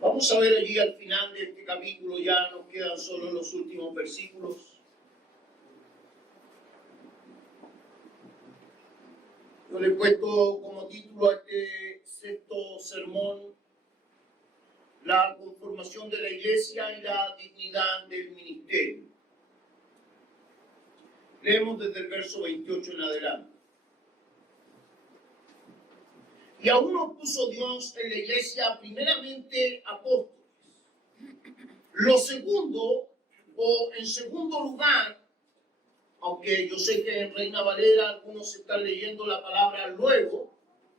Vamos a ver allí al final de este capítulo, ya nos quedan solo los últimos versículos. Yo le he puesto como título a este sexto sermón: la conformación de la iglesia y la dignidad del ministerio. Leemos desde el verso 28 en adelante. Y a uno puso Dios en la iglesia primeramente apóstoles. Lo segundo, o en segundo lugar, aunque yo sé que en Reina Valera algunos están leyendo la palabra luego,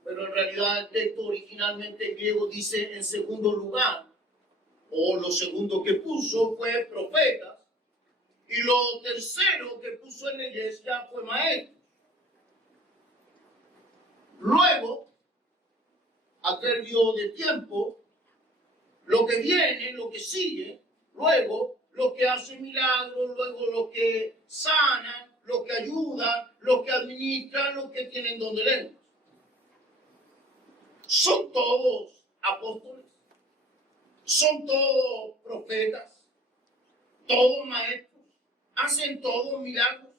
pero en realidad el texto originalmente en griego dice en segundo lugar, o lo segundo que puso fue profetas, y lo tercero que puso en la iglesia fue maestros. Luego, adverbio de tiempo, lo que viene, lo que sigue, luego los que hacen milagros, luego los que sanan, los que ayudan, los que administran, los que tienen don de lenguas. Son todos apóstoles, son todos profetas, todos maestros, hacen todos milagros,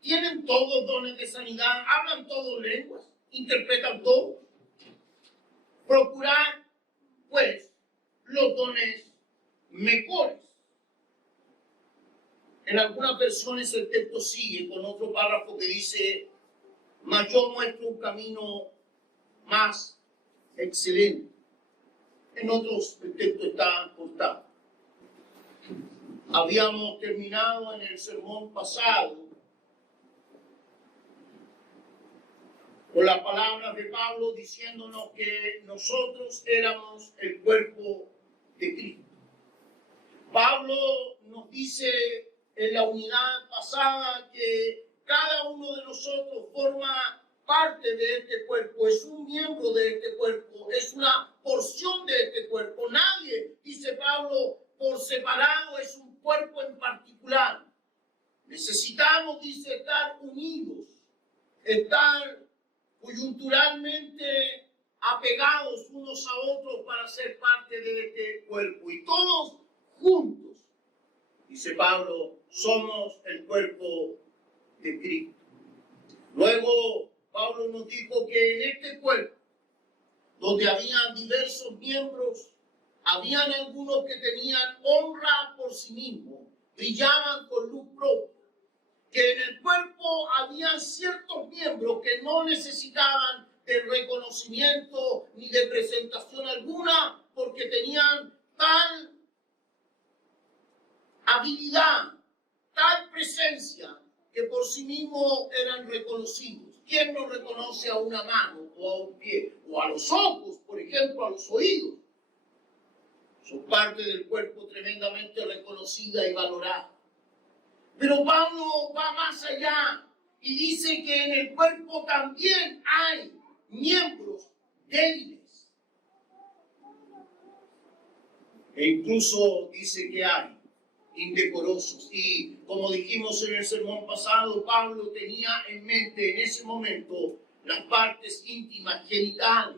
tienen todos dones de sanidad, hablan todos lenguas, interpretan todos. Procurar, pues, los dones mejores. En algunas versiones el texto sigue con otro párrafo que dice: mas yo muestro un camino más excelente. En otros el texto está cortado. Habíamos terminado en el sermón pasado con las palabras de Pablo diciéndonos que nosotros éramos el cuerpo de Cristo. Pablo nos dice en la unidad pasada que cada uno de nosotros forma parte de este cuerpo, es un miembro de este cuerpo, es una porción de este cuerpo. Nadie, dice Pablo, por separado es un cuerpo en particular. Necesitamos, dice, estar unidos, estar coyunturalmente apegados unos a otros para ser parte de este cuerpo. Y todos juntos, dice Pablo, somos el cuerpo de Cristo. Luego, Pablo nos dijo que en este cuerpo, donde habían diversos miembros, habían algunos que tenían honra por sí mismos, brillaban con luz propia, que en el cuerpo habían ciertos miembros que no necesitaban de reconocimiento ni de presentación alguna, porque tenían tal habilidad, tal presencia, que por sí mismos eran reconocidos. ¿Quién no reconoce a una mano o a un pie? O a los ojos, por ejemplo, a los oídos. Son parte del cuerpo tremendamente reconocida y valorada. Pero Pablo va más allá y dice que en el cuerpo también hay miembros débiles. E incluso dice que hay indecorosos. Y como dijimos en el sermón pasado, Pablo tenía en mente en ese momento las partes íntimas, genitales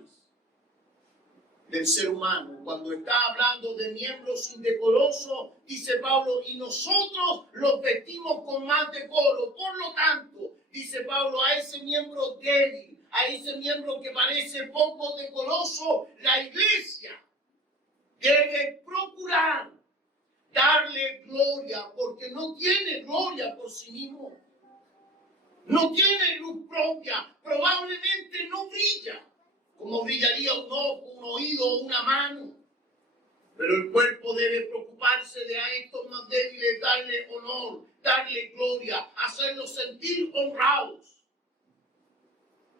del ser humano. Cuando está hablando de miembros indecorosos, dice Pablo, y nosotros los vestimos con más decoro. Por lo tanto, dice Pablo, a ese miembro débil, a ese miembro que parece poco decoroso, la iglesia debe procurar darle gloria, porque no tiene gloria por sí mismo. No tiene luz propia, probablemente no brilla como brillaría un ojo, un oído o una mano. Pero el cuerpo debe preocuparse de a estos más débiles, darle honor, darle gloria, hacerlos sentir honrados.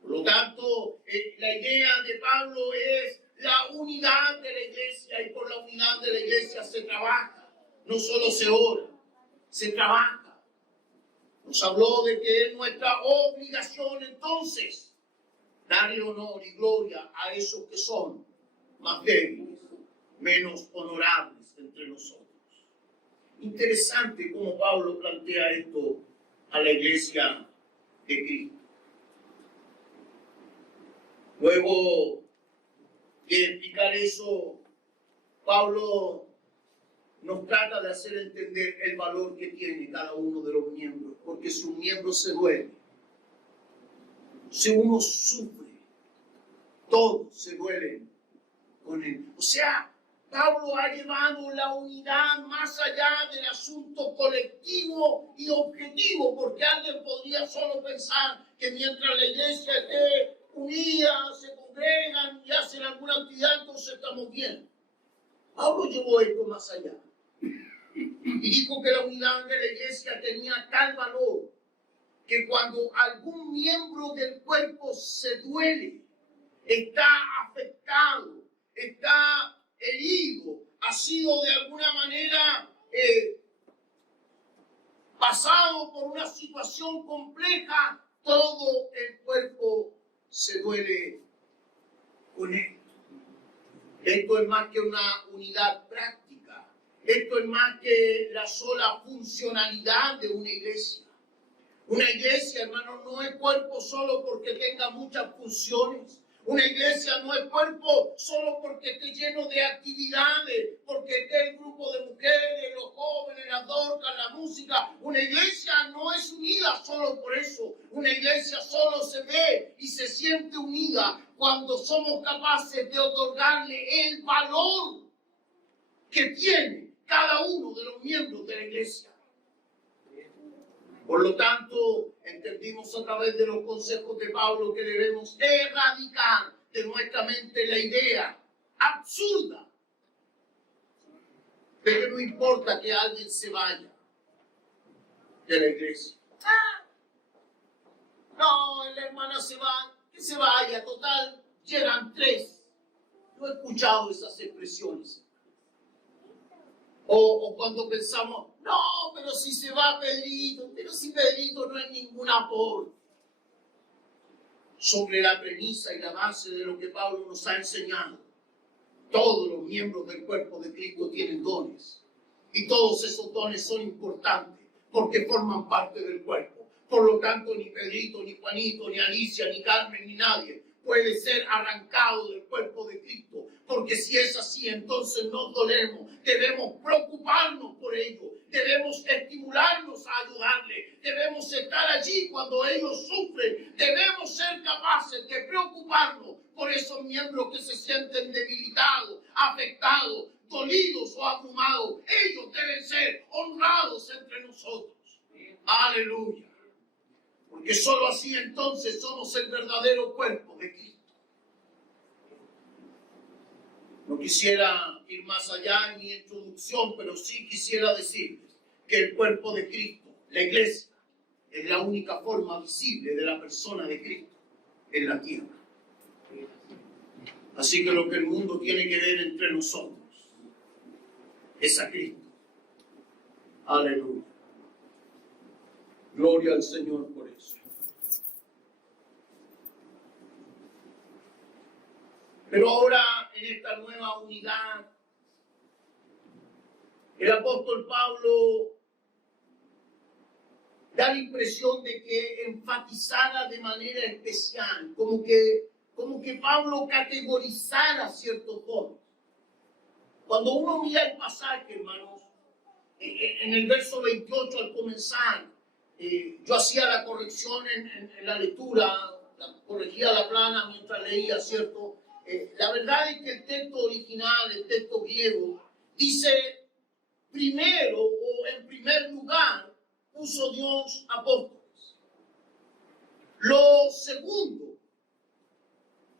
Por lo tanto, la idea de Pablo es la unidad de la iglesia, y por la unidad de la iglesia se trabaja. No solo se ora, se trabaja. Nos habló de que es nuestra obligación entonces darle honor y gloria a esos que son más débiles, menos honorables entre nosotros. Interesante cómo Pablo plantea esto a la iglesia de Cristo. Luego de explicar eso, Pablo nos trata de hacer entender el valor que tiene cada uno de los miembros, porque si un miembro se duele, si uno sufre, todos se duelen con él. O sea, Pablo ha llevado la unidad más allá del asunto colectivo y objetivo, porque alguien podría solo pensar que mientras la iglesia esté unida, se congregan y hacen alguna actividad, entonces estamos bien. Pablo llevó esto más allá y dijo que la unidad de la iglesia tenía tal valor que cuando algún miembro del cuerpo se duele, está afectado, está herido, ha sido de alguna manera pasado por una situación compleja, todo el cuerpo se duele con él. Esto es más que una unidad práctica. Esto es más que la sola funcionalidad de una iglesia. Una iglesia, hermano, no es cuerpo solo porque tenga muchas funciones. Una iglesia no es cuerpo solo porque esté lleno de actividades, porque esté el grupo de mujeres, los jóvenes, las dorcas, la música. Una iglesia no es unida solo por eso. Una iglesia solo se ve y se siente unida cuando somos capaces de otorgarle el valor que tiene cada uno de los miembros de la iglesia. Por lo tanto, entendimos a través de los consejos de Pablo que debemos erradicar de nuestra mente la idea absurda de que no importa que alguien se vaya de la iglesia. No, la hermana se va, que se vaya, total, llegan 3. Yo he escuchado esas expresiones. O cuando pensamos, no, pero si se va Pedrito, pero si Pedrito no es ningún aporte. Sobre la premisa y la base de lo que Pablo nos ha enseñado, todos los miembros del cuerpo de Cristo tienen dones. Y todos esos dones son importantes porque forman parte del cuerpo. Por lo tanto, ni Pedrito, ni Juanito, ni Alicia, ni Carmen, ni nadie puede ser arrancado del cuerpo de Cristo, porque si es así, entonces nos dolemos, debemos preocuparnos por ellos, debemos estimularnos a ayudarles, debemos estar allí cuando ellos sufren, debemos ser capaces de preocuparnos por esos miembros que se sienten debilitados, afectados, dolidos o abrumados. Ellos deben ser honrados entre nosotros. Aleluya. Porque solo así entonces somos el verdadero cuerpo de Cristo. No quisiera ir más allá en mi introducción, pero sí quisiera decirles que el cuerpo de Cristo, la iglesia, es la única forma visible de la persona de Cristo en la tierra. Así que lo que el mundo tiene que ver entre nosotros es a Cristo. Aleluya. Gloria al Señor por eso. Pero ahora, en esta nueva unidad, el apóstol Pablo da la impresión de que enfatizara de manera especial, como que Pablo categorizara ciertos dones. Cuando uno mira el pasaje, hermanos, en el verso 28 al comenzar, yo hacía la corrección en la lectura, corregía la plana mientras leía, ¿cierto? La verdad es que el texto original, el texto griego, dice primero o en primer lugar puso Dios apóstoles. Lo segundo,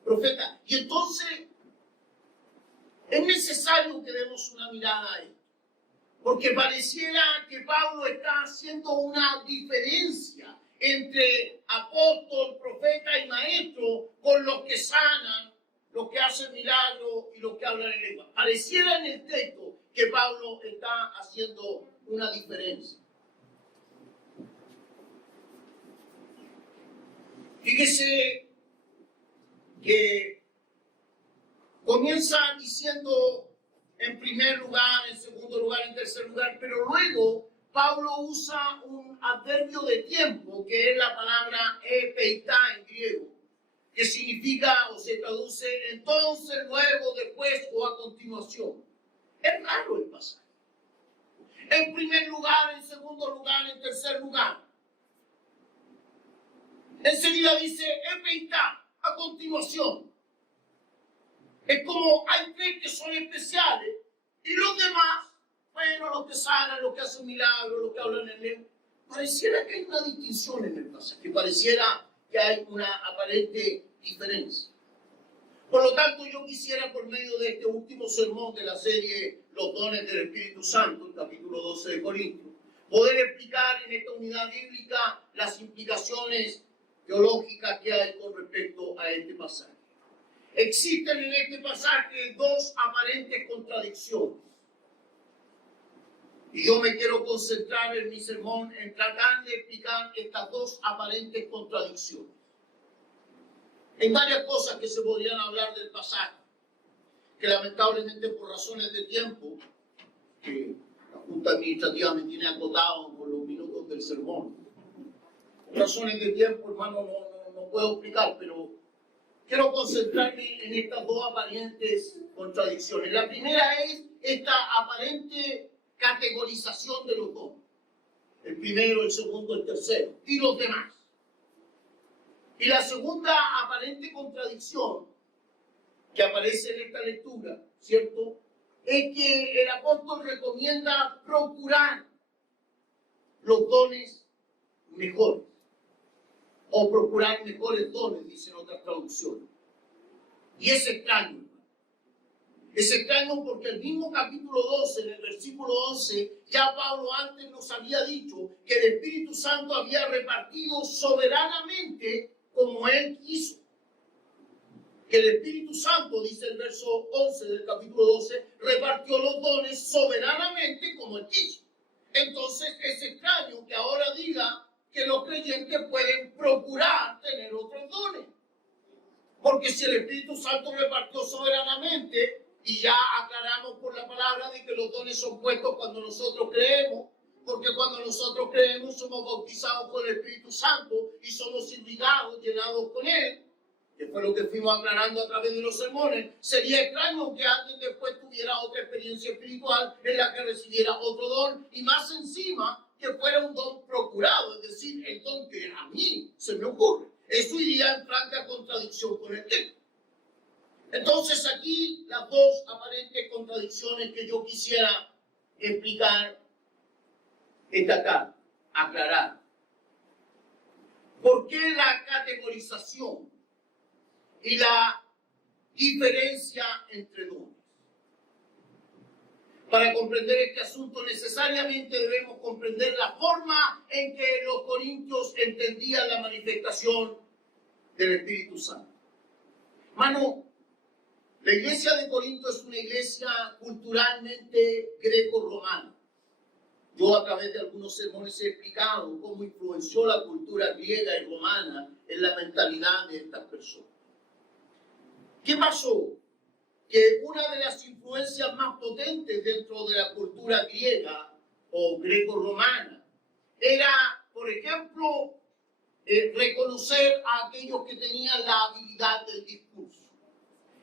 profeta. Y entonces es necesario que demos una mirada a esto. Porque pareciera que Pablo está haciendo una diferencia entre apóstol, profeta y maestro con los que sanan, los que hacen milagros y los que hablan en lengua. Pareciera en el texto que Pablo está haciendo una diferencia. Fíjese que comienza diciendo en primer lugar, en segundo lugar, en tercer lugar, pero luego Pablo usa un adverbio de tiempo, que es la palabra epeitá en griego, que significa o se traduce entonces, luego, después o a continuación. Es raro el pasaje. En primer lugar, en segundo lugar, en tercer lugar. Enseguida dice, epeitá, a continuación. Es como hay tres que son especiales y los demás, bueno, los que sanan, los que hacen milagros, los que hablan en lengua. Pareciera que hay una distinción en el pasaje, pareciera que hay una aparente diferencia. Por lo tanto, yo quisiera, por medio de este último sermón de la serie Los dones del Espíritu Santo, el capítulo 12 de Corintios, poder explicar en esta unidad bíblica las implicaciones teológicas que hay con respecto a este pasaje. Existen en este pasaje dos aparentes contradicciones. Y yo me quiero concentrar en mi sermón en tratar de explicar estas dos aparentes contradicciones. Hay varias cosas que se podrían hablar del pasaje, que lamentablemente por razones de tiempo, que la Junta Administrativa me tiene acotado por los minutos del sermón, por razones de tiempo, hermano, no puedo explicar, pero quiero concentrarme en estas dos aparentes contradicciones. La primera es esta aparente categorización de los dones. El primero, el segundo, el tercero, y los demás. Y la segunda aparente contradicción que aparece en esta lectura, ¿cierto? Es que el apóstol recomienda procurar los dones mejores, o procurar mejores dones, dicen otras traducciones. Y es extraño, hermano. Es extraño porque el mismo capítulo 12, en el versículo 11, ya Pablo antes nos había dicho que el Espíritu Santo había repartido soberanamente como Él quiso. Que el Espíritu Santo, dice el verso 11 del capítulo 12, repartió los dones soberanamente como Él quiso. Entonces es extraño que ahora diga que los creyentes pueden procurar tener otros dones. Porque si el Espíritu Santo repartió soberanamente, y ya aclaramos por la palabra de que los dones son puestos cuando nosotros creemos, porque cuando nosotros creemos somos bautizados con el Espíritu Santo y somos irrigados, llenados con Él, que fue lo que fuimos aclarando a través de los sermones. Sería extraño que alguien después tuviera otra experiencia espiritual en la que recibiera otro don, y más encima que fuera un don procurado, es decir, el don que a mí se me ocurre. Eso iría en franca contradicción con el texto. Entonces aquí las dos aparentes contradicciones que yo quisiera explicar está acá, aclarar. ¿Por qué la categorización y la diferencia entre dones? Para comprender este asunto necesariamente debemos comprender la forma en que los corintios entendían la manifestación del Espíritu Santo. Hermano, la iglesia de Corinto es una iglesia culturalmente greco-romana. Yo a través de algunos sermones he explicado cómo influenció la cultura griega y romana en la mentalidad de estas personas. ¿Qué pasó? Que una de las influencias más potentes dentro de la cultura griega o greco-romana era, por ejemplo, reconocer a aquellos que tenían la habilidad del discurso.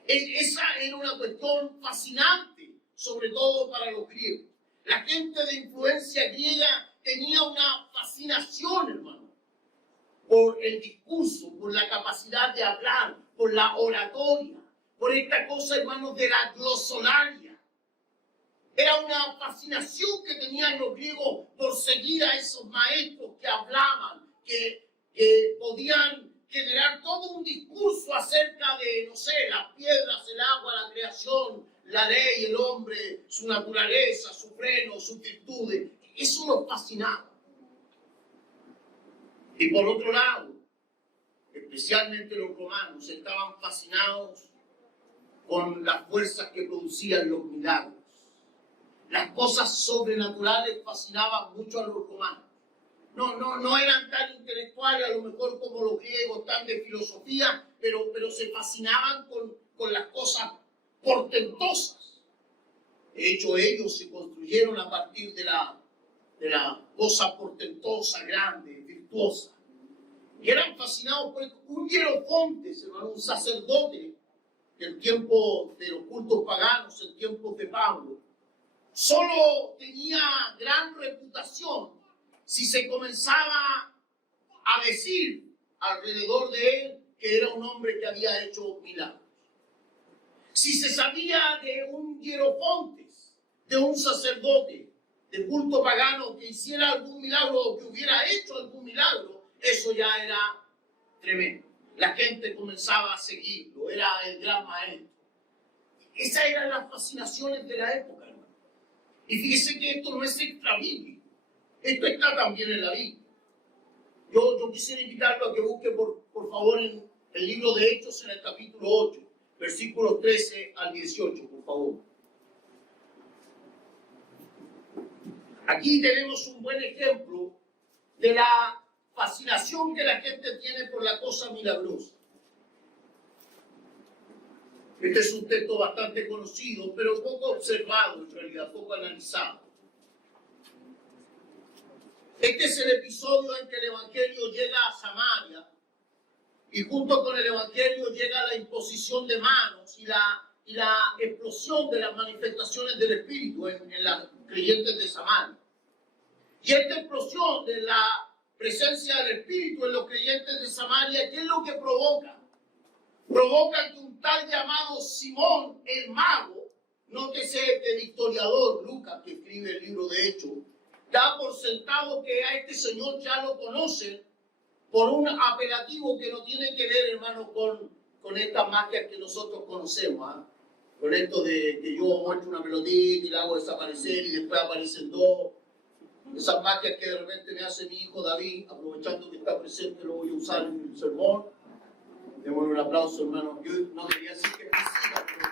Esa era una cuestión fascinante, sobre todo para los griegos. La gente de influencia griega tenía una fascinación, hermano, por el discurso, por la capacidad de hablar, por la oratoria, por esta cosa, hermanos, de la glosolalia. Era una fascinación que tenían los griegos por seguir a esos maestros que hablaban, que podían generar todo un discurso acerca de, no sé, las piedras, el agua, la creación, la ley, el hombre, su naturaleza, su freno, sus virtudes. Eso nos fascinaba. Y por otro lado, especialmente los romanos, estaban fascinados con las fuerzas que producían los milagros. Las cosas sobrenaturales fascinaban mucho a los romanos. No eran tan intelectuales a lo mejor como los griegos, tan de filosofía, pero se fascinaban con las cosas portentosas. De hecho, ellos se construyeron a partir de la cosa portentosa, grande, virtuosa. Y eran fascinados por un hierofontes, hermano, un sacerdote del tiempo de los cultos paganos, en tiempos de Pablo. solo tenía gran reputación si se comenzaba a decir alrededor de él que era un hombre que había hecho milagros. Si se sabía de un hierofontes, de un sacerdote de culto pagano que hiciera algún milagro o que hubiera hecho algún milagro, eso ya era tremendo. La gente comenzaba a seguirlo, era el gran maestro. Esas eran las fascinaciones de la época, hermano. Y fíjese que esto no es extrabíblico, esto está también en la Biblia. Yo quisiera invitarlo a que busque por favor en el libro de Hechos en el capítulo 8, versículos 13 al 18, por favor. Aquí tenemos un buen ejemplo de la fascinación que la gente tiene por la cosa milagrosa. Este es un texto bastante conocido, pero poco observado en realidad, poco analizado. Este es el episodio en que el Evangelio llega a Samaria y junto con el Evangelio llega la imposición de manos y la explosión de las manifestaciones del Espíritu en los creyentes de Samaria. Y esta explosión de la presencia del Espíritu en los creyentes de Samaria, ¿qué es lo que provoca? Provoca que un tal llamado Simón el mago, nótese que el historiador Lucas, que escribe el libro de Hechos, da por sentado que a este señor ya lo conocen por un apelativo que no tiene que ver, hermano, con estas magias que nosotros conocemos, ¿eh? Con esto de que yo muestro una pelotita y la hago desaparecer y después aparecen dos. Esas magias que de repente me hace mi hijo David, aprovechando que está presente, lo voy a usar en el sermón. Démosle un aplauso, hermano. Yo no quería decir que física, pero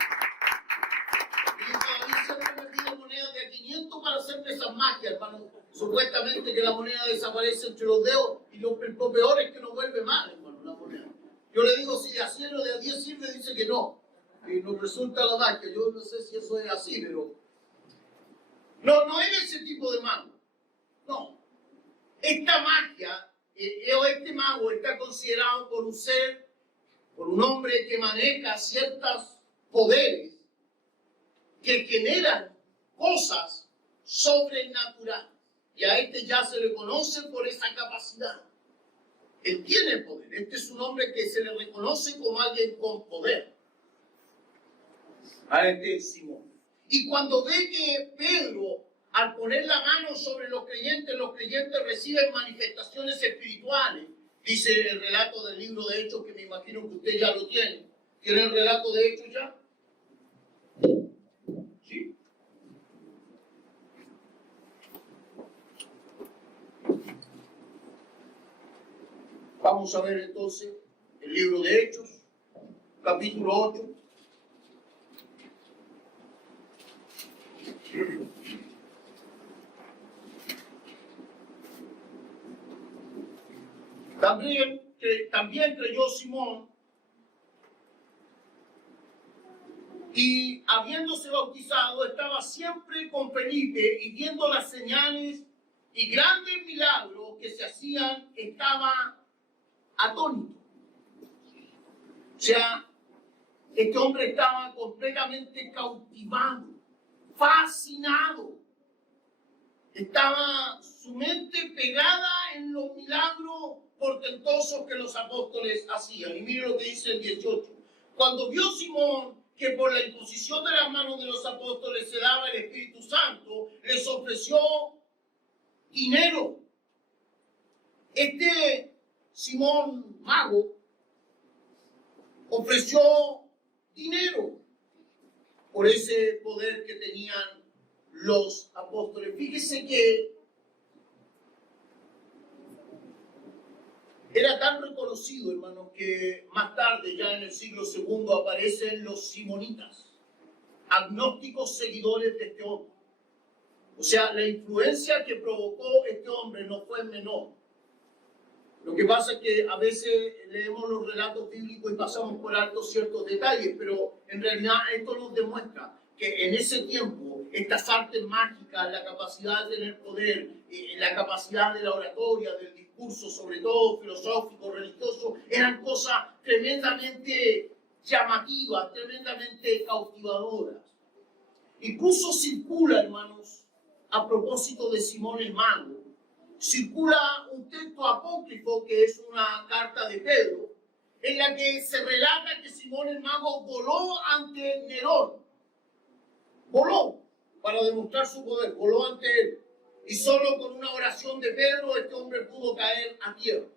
mi hijo David siempre me pide monedas de a 500 para hacerme esas magias, hermano. Supuestamente que la moneda desaparece entre los dedos y lo peor es que no vuelve más, hermano, la moneda. Yo le digo, si de a 100 o de a 10 sirve, dice que no. Y nos resulta la magia. Yo no sé si eso es así, pero no es ese tipo de mago. No. Esta magia, o este mago está considerado por un ser, por un hombre que maneja ciertos poderes que generan cosas sobrenaturales. Y a este ya se le conoce por esa capacidad. Él tiene poder. Este es un hombre que se le reconoce como alguien con poder. A este Simón. Y cuando ve que Pedro, al poner la mano sobre los creyentes reciben manifestaciones espirituales. Dice el relato del libro de Hechos, que me imagino que usted ya lo tiene. ¿Tiene el relato de Hechos ya? Sí. Vamos a ver entonces el libro de Hechos, capítulo 8. También creyó Simón, y habiéndose bautizado estaba siempre con Felipe, y viendo las señales y grandes milagros que se hacían, estaba atónito. O sea, este hombre estaba completamente cautivado, fascinado. Estaba su mente pegada en los milagros portentosos que los apóstoles hacían. Y mire lo que dice el 18. Cuando vio Simón que por la imposición de las manos de los apóstoles se daba el Espíritu Santo, les ofreció dinero. Este Simón mago ofreció dinero por ese poder que tenían los apóstoles. Fíjese que era tan reconocido, hermano, que más tarde, ya en el siglo II, aparecen los simonitas, agnósticos seguidores de este hombre. O sea, la influencia que provocó este hombre no fue menor. Lo que pasa es que a veces leemos los relatos bíblicos y pasamos por alto ciertos detalles, pero en realidad esto nos demuestra que en ese tiempo estas artes mágicas, la capacidad de tener poder, la capacidad de la oratoria, del discurso, sobre todo filosófico, religioso, eran cosas tremendamente llamativas, tremendamente cautivadoras. Incluso circula, hermanos, a propósito de Simón el Mago, circula un texto apócrifo que es una carta de Pedro, en la que se relata que Simón el Mago voló ante Nerón. Voló para demostrar su poder, voló ante él. Y solo con una oración de Pedro este hombre pudo caer a tierra.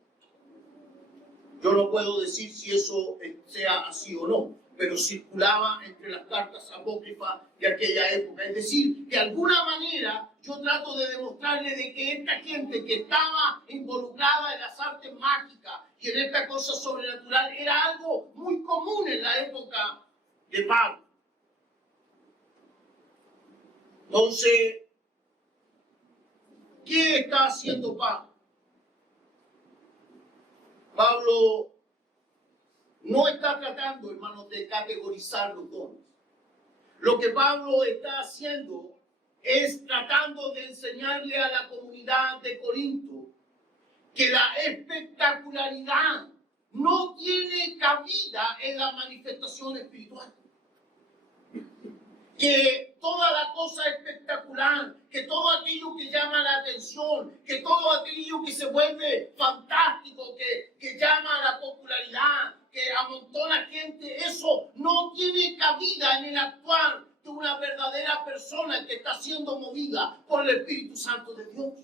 Yo no puedo decir si eso sea así o no, pero circulaba entre las cartas apócrifas de aquella época. Es decir, de alguna manera yo trato de demostrarle de que esta gente que estaba involucrada en las artes mágicas y en esta cosa sobrenatural era algo muy común en la época de Pablo. Entonces, ¿qué está haciendo Pablo? Pablo no está tratando, hermanos, de categorizar los dones. Lo que Pablo está haciendo es tratando de enseñarle a la comunidad de Corinto que la espectacularidad no tiene cabida en la manifestación espiritual. Que toda la cosa espectacular, que todo aquello que llama la atención, que todo aquello que se vuelve fantástico, que llama a la popularidad, que amontona gente, eso no tiene cabida en el actuar de una verdadera persona que está siendo movida por el Espíritu Santo de Dios.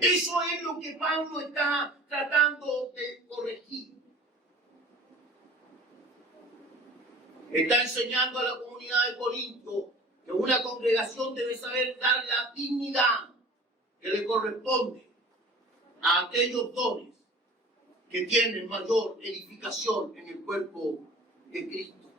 Eso es lo que Pablo está tratando de corregir. Está enseñando a la comunidad de Corinto que una congregación debe saber dar la dignidad que le corresponde a aquellos dones que tienen mayor edificación en el cuerpo de Cristo.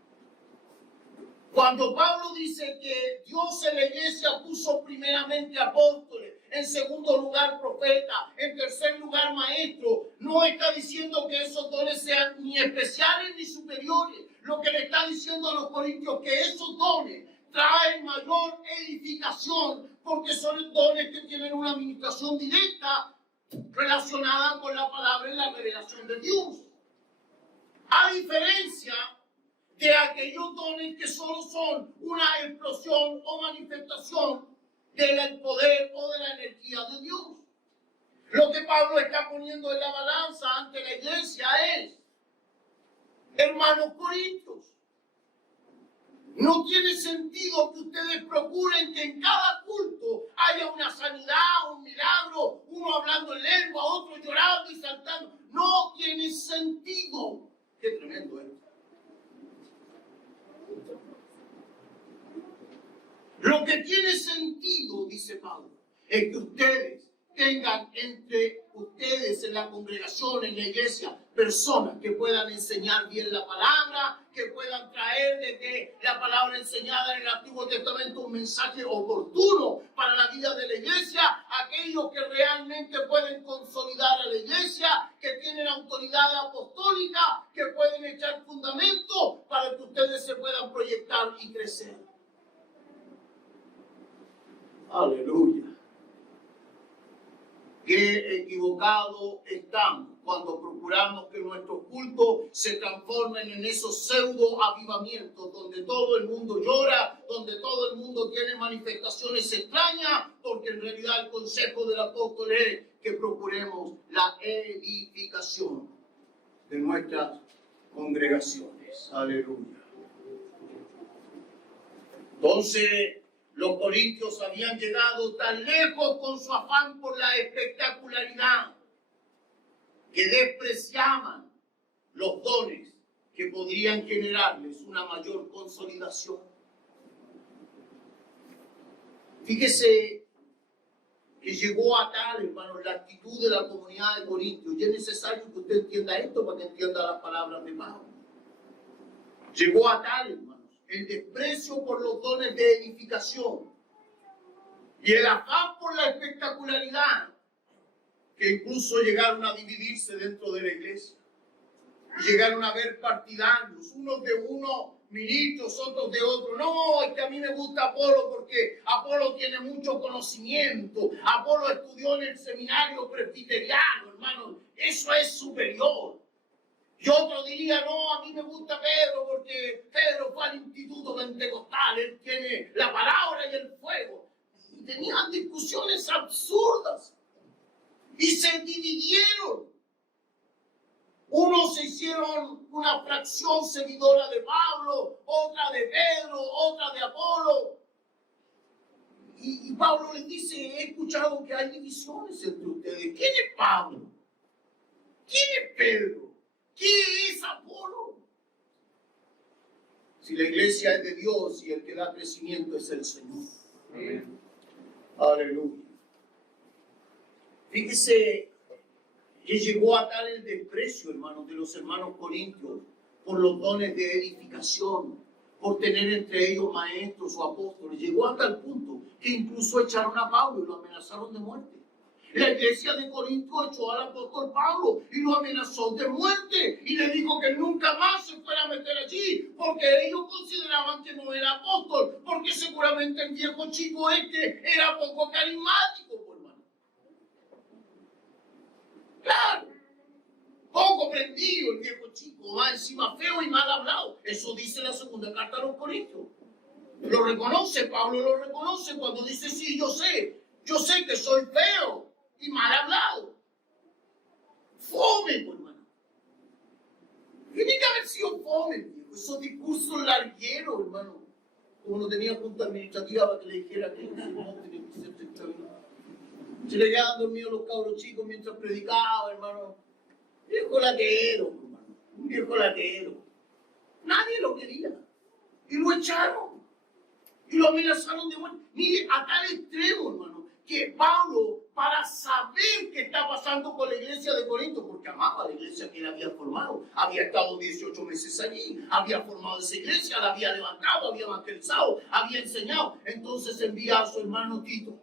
Cuando Pablo dice que Dios en la iglesia puso primeramente apóstoles, en segundo lugar profetas, en tercer lugar maestros, no está diciendo que esos dones sean ni especiales ni superiores. Lo que le está diciendo a los corintios que esos dones traen mayor edificación porque son dones que tienen una administración directa relacionada con la palabra y la revelación de Dios. A diferencia de aquellos dones que solo son una explosión o manifestación del poder o de la energía de Dios. Lo que Pablo está poniendo en la balanza ante la iglesia es: hermanos corintios, no tiene sentido que ustedes procuren que en cada culto haya una sanidad, un milagro, uno hablando en lengua, otro llorando y saltando. No tiene sentido. Qué tremendo es. Lo que tiene sentido, dice Pablo, es que ustedes tengan entre ustedes en la congregación, en la iglesia, personas que puedan enseñar bien la palabra, que puedan traer desde la palabra enseñada en el Antiguo Testamento un mensaje oportuno para la vida de la iglesia, aquellos que realmente pueden consolidar a la iglesia, que tienen autoridad apostólica, que pueden echar fundamento para que ustedes se puedan proyectar y crecer. Aleluya. Qué equivocado estamos cuando procuramos que nuestros cultos se transformen en esos pseudo avivamientos donde todo el mundo llora, donde todo el mundo tiene manifestaciones extrañas, porque en realidad el consejo del apóstol es que procuremos la edificación de nuestras congregaciones. Aleluya. Entonces, los corintios habían llegado tan lejos con su afán por la espectacularidad que despreciaban los dones que podrían generarles una mayor consolidación. Fíjese que llegó a tal, hermano, la actitud de la comunidad de Corintios. Y es necesario que usted entienda esto para que entienda las palabras de Pablo. Llegó a tal, hermano, el desprecio por los dones de edificación y el afán por la espectacularidad, que incluso llegaron a dividirse dentro de la iglesia. Y llegaron a ver partidarios, unos de uno, ministros, otros de otro. No, es que a mí me gusta Apolo porque Apolo tiene mucho conocimiento. Apolo estudió en el seminario presbiteriano, hermano. Eso es superior. Y otro diría, no, a mí me gusta Pedro porque Pedro fue al instituto pentecostal, él tiene la palabra y el fuego. Y tenían discusiones absurdas y se dividieron. Unos se hicieron una fracción seguidora de Pablo, otra de Pedro, otra de Apolo. Y Pablo les dice, he escuchado que hay divisiones entre ustedes. ¿Quién es Pablo? ¿Quién es Pedro? ¿Quién es Apolo? Si la iglesia es de Dios y el que da crecimiento es el Señor. Amén. Aleluya. Fíjese que llegó a tal el desprecio, hermanos, de los hermanos corintios por los dones de edificación, por tener entre ellos maestros o apóstoles. Llegó hasta el punto que incluso echaron a Pablo y lo amenazaron de muerte. La iglesia de Corinto echó al apóstol Pablo y lo amenazó de muerte y le dijo que nunca más se fuera a meter allí porque ellos consideraban que no era apóstol, porque seguramente el viejo chico era poco carismático, pues, hermano. Claro, poco prendido el viejo chico, más encima feo y mal hablado. Eso dice la segunda carta a los Corintios. Lo reconoce, Pablo lo reconoce cuando dice, sí, yo sé que soy feo y mal hablado. Fome, pues, hermano. Tiene que haber sido fome, viejo. Esos discursos largueros, hermano. Como no tenía junta administrativa para que le dijera que no tenía que ser extraordinario. Se le quedaban dormidos los cabros chicos mientras predicaba, hermano. Viejo latero, hermano. Un viejo latero. Nadie lo quería. Y lo echaron. Y lo amenazaron de muerte. Mire, a tal extremo, hermano, que Pablo, para saber qué está pasando con la iglesia de Corinto, porque amaba la iglesia que él había formado, había estado 18 meses allí, había formado esa iglesia, la había levantado, había evangelizado, había enseñado. Entonces envía a su hermano Tito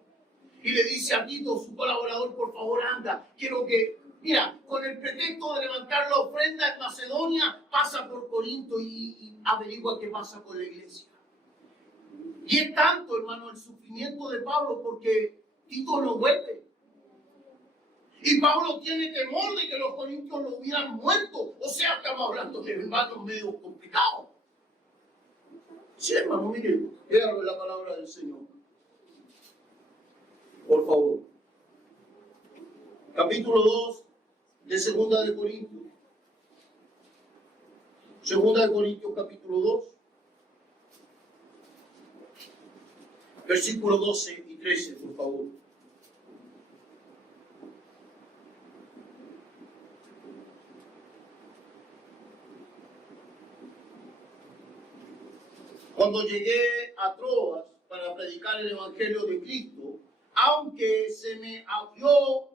y le dice a Tito, su colaborador, por favor anda, quiero que, mira, con el pretexto de levantar la ofrenda en Macedonia, pasa por Corinto y averigua qué pasa con la iglesia. Y es tanto, hermano, el sufrimiento de Pablo porque Tito no vuelve. Y Pablo tiene temor de que los corintios lo hubieran muerto. O sea, estamos hablando de hermanos medio complicados. Sí, hermano, mire, léalo la palabra del Señor. Por favor. Capítulo 2 de Segunda de Corintios. Segunda de Corintios, capítulo 2. Versículos 12 y 13, por favor. Cuando llegué a Troas para predicar el Evangelio de Cristo, aunque se me abrió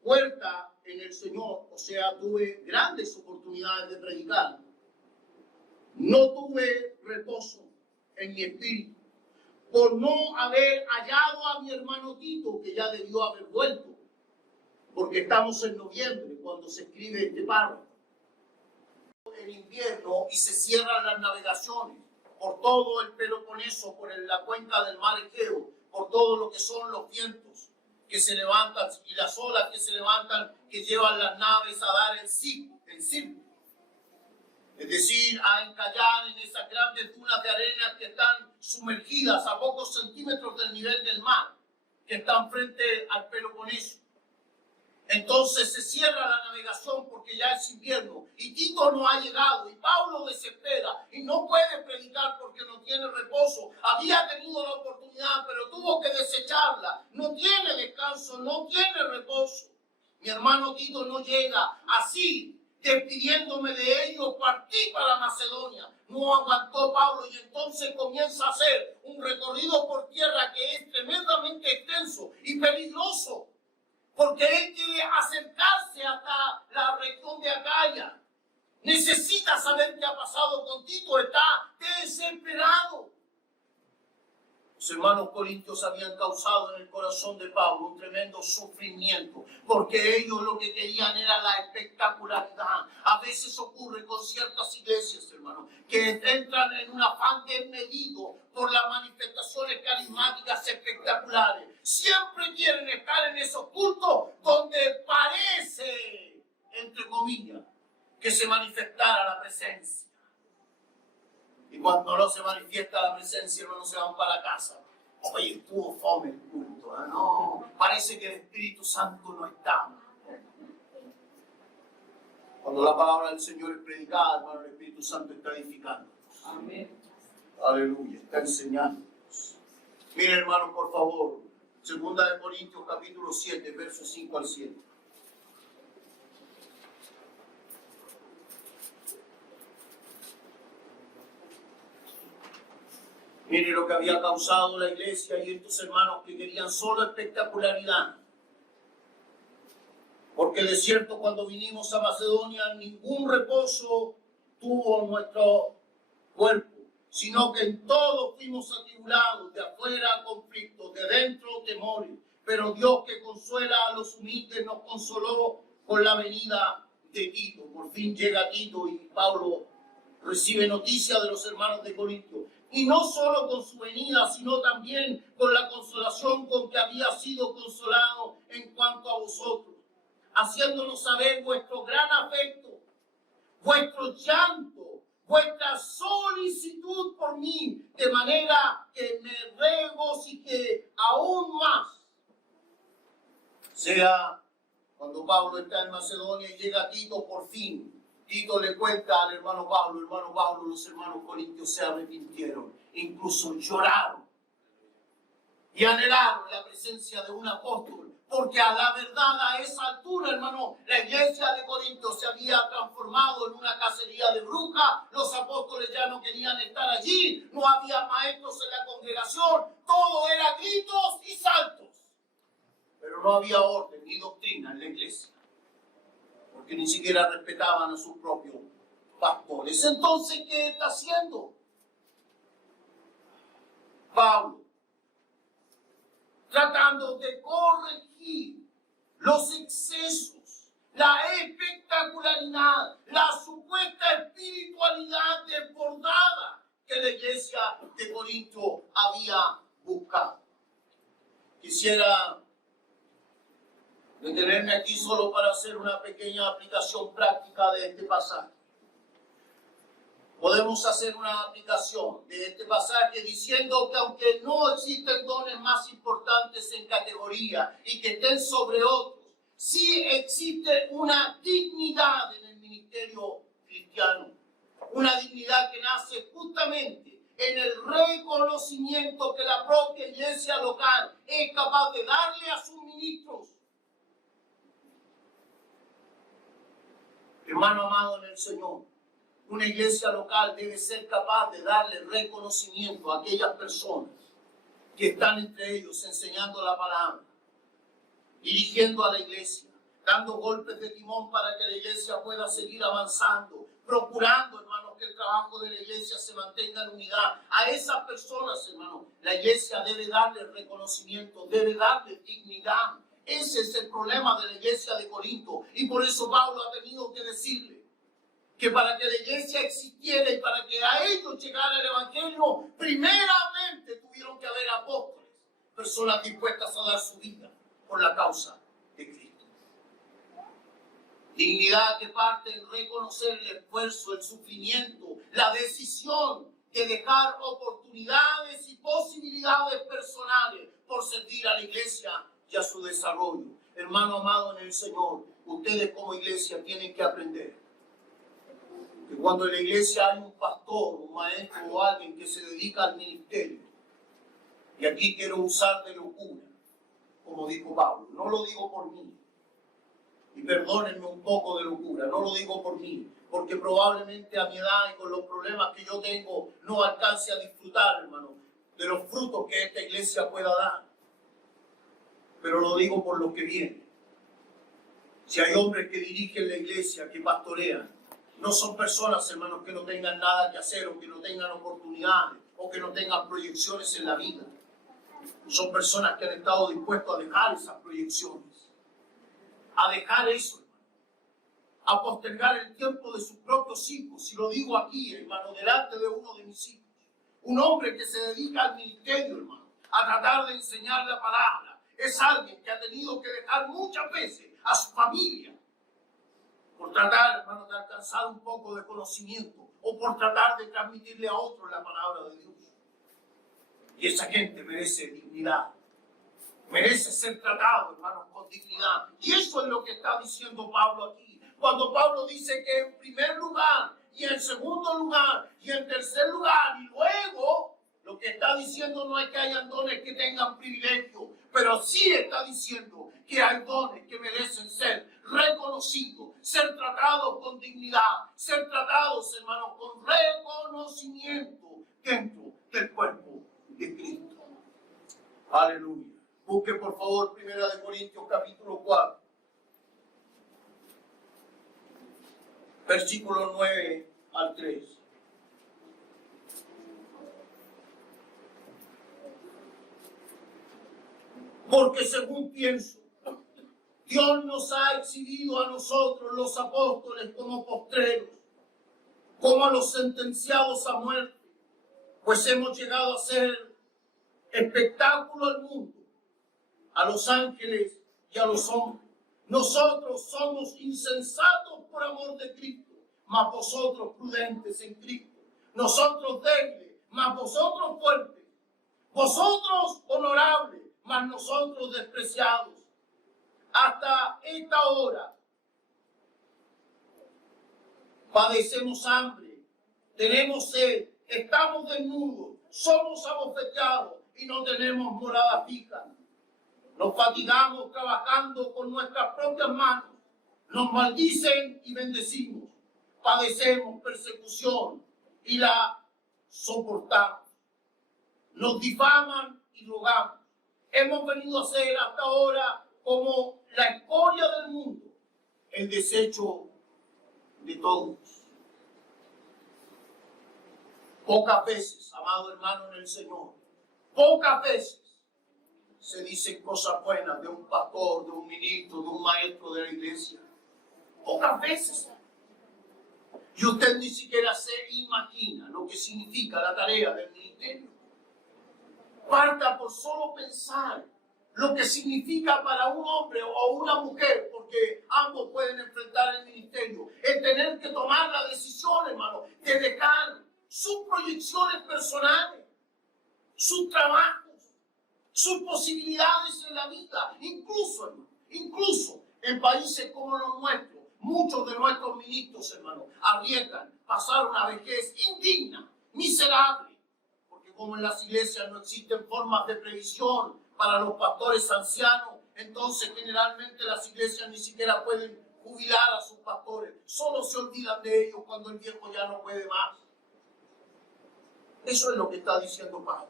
puerta en el Señor, o sea, tuve grandes oportunidades de predicar, no tuve reposo en mi espíritu, por no haber hallado a mi hermano Tito, que ya debió haber vuelto, porque estamos en noviembre cuando se escribe este párrafo. En invierno y se cierran las navegaciones por todo el Peloponeso, por la cuenca del mar Egeo, por todo lo que son los vientos que se levantan y las olas que se levantan, que llevan las naves a dar en círculo. Es decir, a encallar en esas grandes dunas de arena que están sumergidas a pocos centímetros del nivel del mar, que están frente al Peloponeso. Entonces se cierra la navegación porque ya es invierno y Tito no ha llegado y Pablo desespera y no puede predicar porque no tiene reposo. Había tenido la oportunidad pero tuvo que desecharla. No tiene descanso, no tiene reposo. Mi hermano Tito no llega. Así, despidiéndome de ellos, partí para Macedonia. No aguantó Pablo y entonces comienza a hacer un recorrido por tierra que es tremendamente extenso y peligroso, porque él quiere acercarse hasta la región de Acaya. Necesita saber qué ha pasado con Tito, está desesperado. Los hermanos corintios habían causado en el corazón de Pablo un tremendo sufrimiento, porque ellos lo que querían era la espectacularidad. A veces ocurre con ciertas iglesias, hermanos, que entran en un afán desmedido por las manifestaciones carismáticas espectaculares. Siempre quieren estar en esos cultos donde parece, entre comillas, que se manifiesta cuando no se manifiesta la presencia, hermanos, se van para casa. Oye, estuvo fome el culto, ¿eh? No, parece que el Espíritu Santo no está. Cuando la palabra del Señor es predicada, hermano, el Espíritu Santo está edificando. Amén. Aleluya, está enseñándonos. Miren, hermanos, por favor, 2 Corintios capítulo 7, versos 5 al 7. Mire lo que había causado la iglesia y estos hermanos que querían solo espectacularidad. Porque de cierto, cuando vinimos a Macedonia, ningún reposo tuvo nuestro cuerpo, sino que en todo fuimos atribulados, de afuera conflictos, de dentro temores. Pero Dios, que consuela a los humildes, nos consoló con la venida de Tito. Por fin llega Tito y Pablo recibe noticia de los hermanos de Corinto. Y no solo con su venida, sino también con la consolación con que había sido consolado en cuanto a vosotros, haciéndonos saber vuestro gran afecto, vuestro llanto, vuestra solicitud por mí, de manera que me regocijé aún más. Sea cuando Pablo está en Macedonia y llega Tito por fin, Tito le cuenta al hermano Pablo, los hermanos corintios se arrepintieron, incluso lloraron y anhelaron la presencia de un apóstol, porque a la verdad, a esa altura, hermano, la iglesia de Corinto se había transformado en una cacería de brujas. Los apóstoles ya no querían estar allí, no había maestros en la congregación, todo era gritos y saltos, pero no había orden ni doctrina en la iglesia, porque ni siquiera respetaban a sus propios pastores. Entonces, ¿qué está haciendo Pablo? Tratando de corregir los excesos, la espectacularidad, la supuesta espiritualidad desbordada que la iglesia de Corinto había buscado. Quisiera detenerme aquí solo para hacer una pequeña aplicación práctica de este pasaje. Podemos hacer una aplicación de este pasaje diciendo que aunque no existen dones más importantes en categoría y que estén sobre otros, sí existe una dignidad en el ministerio cristiano. Una dignidad que nace justamente en el reconocimiento que la propia iglesia local es capaz de darle a sus ministros. Hermano amado en el Señor, una iglesia local debe ser capaz de darle reconocimiento a aquellas personas que están entre ellos enseñando la palabra, dirigiendo a la iglesia, dando golpes de timón para que la iglesia pueda seguir avanzando, procurando, hermanos, que el trabajo de la iglesia se mantenga en unidad. A esas personas, hermanos, la iglesia debe darle reconocimiento, debe darle dignidad. Ese es el problema de la iglesia de Corinto, y por eso Pablo ha tenido que decirle que para que la iglesia existiera y para que a ellos llegara el evangelio, primeramente tuvieron que haber apóstoles, personas dispuestas a dar su vida por la causa de Cristo. Dignidad que parte en reconocer el esfuerzo, el sufrimiento, la decisión de dejar oportunidades y posibilidades personales por servir a la iglesia y a su desarrollo. Hermano amado en el Señor, ustedes como iglesia tienen que aprender que cuando en la iglesia hay un pastor, un maestro o alguien que se dedica al ministerio, y aquí quiero usar de locura, como dijo Pablo, no lo digo por mí, y perdónenme un poco de locura, no lo digo por mí, porque probablemente a mi edad y con los problemas que yo tengo no alcance a disfrutar, hermano, de los frutos que esta iglesia pueda dar, pero lo digo por lo que viene. Si hay hombres que dirigen la iglesia, que pastorean, no son personas, hermanos, que no tengan nada que hacer o que no tengan oportunidades o que no tengan proyecciones en la vida. Son personas que han estado dispuestos a dejar esas proyecciones, a dejar eso, hermano, a postergar el tiempo de sus propios hijos. Y lo digo aquí, hermano, delante de uno de mis hijos. Un hombre que se dedica al ministerio, hermano, a tratar de enseñar la palabra, es alguien que ha tenido que dejar muchas veces a su familia por tratar, hermano, de alcanzar un poco de conocimiento o por tratar de transmitirle a otros la palabra de Dios. Y esa gente merece dignidad. Merece ser tratado, hermanos, con dignidad. Y eso es lo que está diciendo Pablo aquí. Cuando Pablo dice que en primer lugar, y en segundo lugar, y en tercer lugar, y luego, lo que está diciendo no es que hayan dones que tengan privilegio, pero sí está diciendo que hay dones que merecen ser reconocidos, ser tratados con dignidad, ser tratados, hermanos, con reconocimiento dentro del cuerpo de Cristo. Aleluya. Busque por favor 1 Corintios capítulo 4, versículos 9 al 3. Porque según pienso, Dios nos ha exhibido a nosotros los apóstoles como postreros, como a los sentenciados a muerte, pues hemos llegado a ser espectáculo al mundo, a los ángeles y a los hombres. Nosotros somos insensatos por amor de Cristo, mas vosotros prudentes en Cristo. Nosotros débiles, mas vosotros fuertes. Vosotros honorables, mas nosotros despreciados. Hasta esta hora padecemos hambre, tenemos sed, estamos desnudos, somos abofeteados y no tenemos morada fija. Nos fatigamos trabajando con nuestras propias manos. Nos maldicen y bendecimos. Padecemos persecución y la soportamos. Nos difaman y rogamos. Hemos venido a ser hasta ahora como la escoria del mundo, el desecho de todos. Pocas veces, amado hermano en el Señor, pocas veces se dicen cosas buenas de un pastor, de un ministro, de un maestro de la iglesia. Pocas veces. Y usted ni siquiera se imagina lo que significa la tarea del ministerio. Parta por solo pensar lo que significa para un hombre o una mujer, porque ambos pueden enfrentar el ministerio, el tener que tomar la decisión, hermano, de dejar sus proyecciones personales, sus trabajos, sus posibilidades en la vida, incluso, hermano, incluso en países como los nuestros, muchos de nuestros ministros, hermano, arriesgan pasar una vejez indigna, miserable, porque como en las iglesias no existen formas de previsión para los pastores ancianos, entonces generalmente las iglesias ni siquiera pueden jubilar a sus pastores, solo se olvidan de ellos cuando el viejo ya no puede más. Eso es lo que está diciendo Pablo.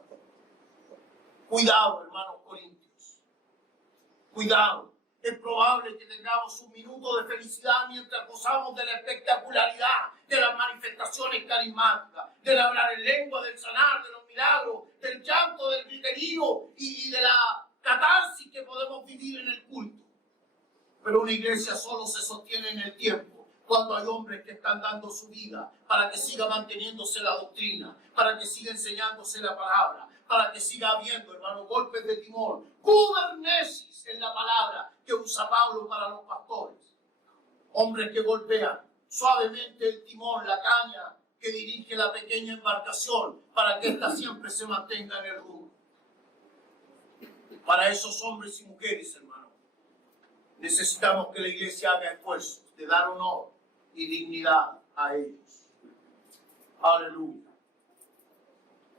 Cuidado, hermanos corintios. Cuidado. Es probable que tengamos un minuto de felicidad mientras gozamos de la espectacularidad de las manifestaciones carismáticas, del hablar en lengua, del sanar, de los milagros, del llanto, del griterío y de la catarsis que podemos vivir en el culto. Pero una iglesia solo se sostiene en el tiempo cuando hay hombres que están dando su vida para que siga manteniéndose la doctrina, para que siga enseñándose la palabra, para que siga habiendo, hermano, golpes de timón. Kubernesis es la palabra que usa Pablo para los pastores. Hombres que golpean suavemente el timón, la caña que dirige la pequeña embarcación, para que ésta siempre se mantenga en el rumbo. Para esos hombres y mujeres, hermano, necesitamos que la iglesia haga esfuerzos de dar honor y dignidad a ellos. Aleluya.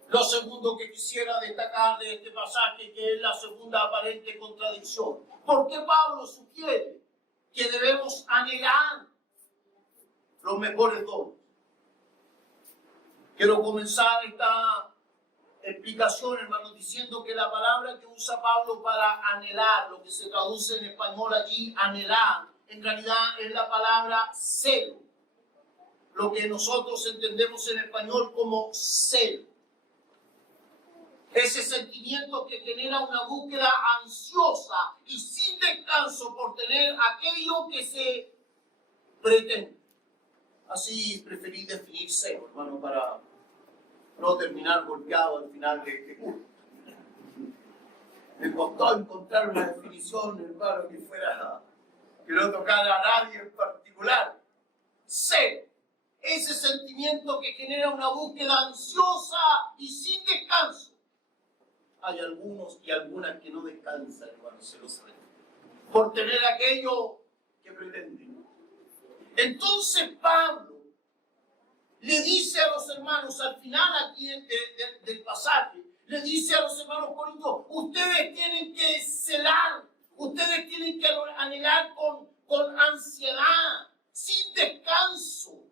Lo segundo que quisiera destacar de este pasaje, que es la segunda aparente contradicción. ¿Por qué Pablo sugiere que debemos anhelar los mejores dones? Quiero comenzar esta explicación, hermanos, diciendo que la palabra que usa Pablo para anhelar, lo que se traduce en español allí, anhelar, en realidad es la palabra celo, lo que nosotros entendemos en español como celo. Ese sentimiento que genera una búsqueda ansiosa y sin descanso por tener aquello que se pretende. Así preferí definir celo, hermano, para no terminar golpeado al final de este curso. Me costó encontrar una definición, hermano, que no tocara a nadie en particular. Celo ese sentimiento que genera una búsqueda ansiosa y sin descanso. Hay algunos y algunas que no descansan, hermanos, se lo saben, por tener aquello que pretenden. Entonces Pablo le dice a los hermanos, al final aquí del pasaje, le dice a los hermanos corintios, ustedes tienen que celar, ustedes tienen que anhelar con ansiedad, sin descanso,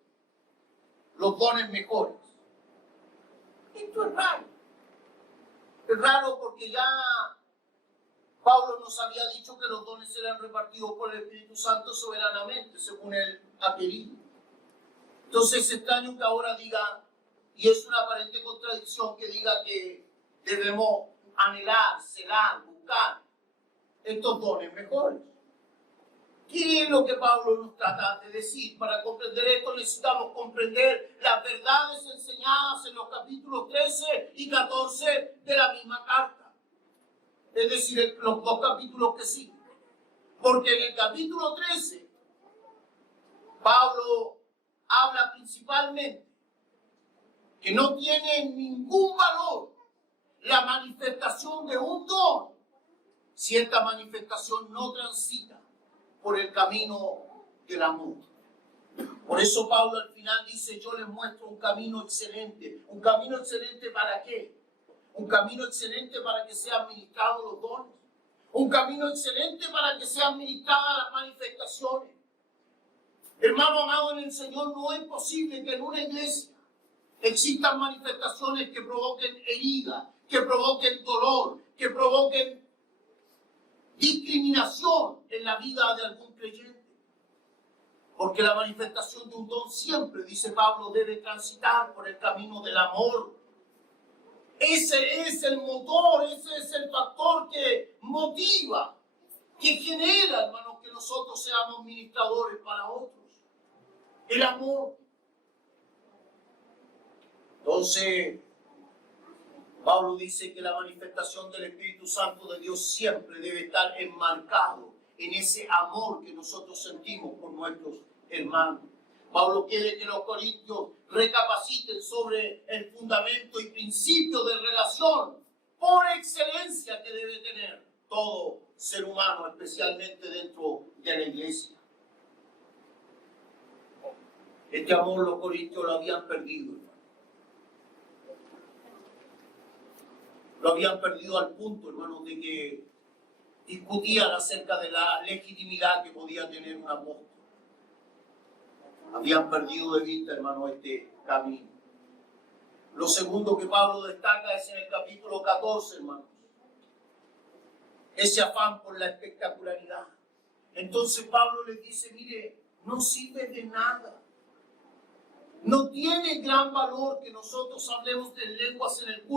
los dones mejores. Esto es raro. Es raro porque ya Pablo nos había dicho que los dones eran repartidos por el Espíritu Santo soberanamente, según él ha querido. Entonces es extraño que ahora diga, y es una aparente contradicción, que diga que debemos anhelar, celar, buscar estos dones mejores. ¿Qué es lo que Pablo nos trata de decir? Para comprender esto necesitamos comprender las verdades enseñadas en los capítulos 13 y 14 de la misma carta. Es decir, los dos capítulos que siguen. Porque en el capítulo 13, Pablo habla principalmente que no tiene ningún valor la manifestación de un don si esta manifestación no transita por el camino del amor. Por eso Pablo al final dice, yo les muestro un camino excelente. ¿Un camino excelente para qué? Un camino excelente para que sean ministrados los dones. Un camino excelente para que sean ministradas las manifestaciones. Hermano amado en el Señor, no es posible que en una iglesia existan manifestaciones que provoquen herida, que provoquen dolor, que provoquen discriminación en la vida de algún creyente. Porque la manifestación de un don siempre, dice Pablo, debe transitar por el camino del amor. Ese es el motor, ese es el factor que motiva, que genera, hermanos, que nosotros seamos ministradores para otros. El amor. Entonces, Pablo dice que la manifestación del Espíritu Santo de Dios siempre debe estar enmarcado en ese amor que nosotros sentimos por nuestros hermanos. Pablo quiere que los corintios recapaciten sobre el fundamento y principio de relación por excelencia que debe tener todo ser humano, especialmente dentro de la iglesia. Este amor los corintios lo habían perdido, hermano. Lo habían perdido al punto, hermano, de que discutían acerca de la legitimidad que podía tener un apóstol. Habían perdido de vista, hermano, este camino. Lo segundo que Pablo destaca es en el capítulo 14, hermanos. Ese afán por la espectacularidad. Entonces Pablo les dice, mire, no sirve de nada. No tiene gran valor que nosotros hablemos de lenguas en el culto.